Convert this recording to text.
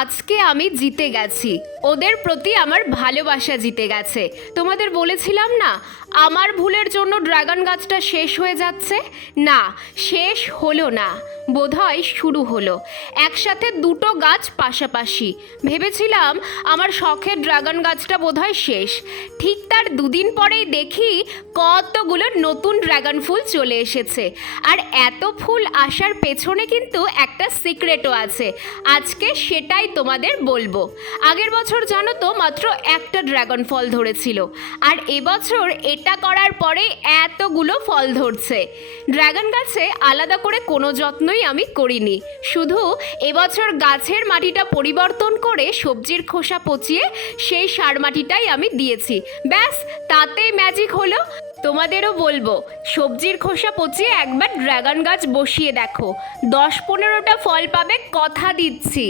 আজকে আমি জিতে গেছি। ওদের প্রতি আমার ভালোবাসা জিতে গেছে। তোমাদের বলেছিলাম না আমার ভুলের জন্য ড্রাগন গাছটা শেষ হয়ে যাচ্ছে। না, শেষ হলো না, বোধহয় শুরু হলো। একসাথে দুটো গাছ পাশাপাশি। ভেবেছিলাম আমার শখের ড্রাগন গাছটা বোধহয় শেষ। ঠিক তার দুদিন পরেই দেখি কতগুলো নতুন ড্রাগন ফুল চলে এসেছে। আর এত ফুল আসার পেছনে কিন্তু একটা সিক্রেটও আছে। আজকে সেটাই তোমাদের বলবো। আগের বছর জানো তো মাত্র একটা ড্রাগন ফল ধরেছিল, আর এবছর এটা করার পরে এতগুলো ফল ধরছে। ড্রাগন গাছে আলাদা করে কোনো যত্নই আমি করিনি, শুধু এবছর গাছের মাটিটা পরিবর্তন করে সবজির খোসা পচিয়ে সেই সার মাটিটাই আমি দিয়েছি। ব্যাস, তাতেই ম্যাজিক হলো। তোমাদেরও বলবো সবজির খোসা পচিয়ে একবার ড্রাগন গাছ বসিয়ে দেখো, 10-15টা ফল পাবে, কথা দিচ্ছি।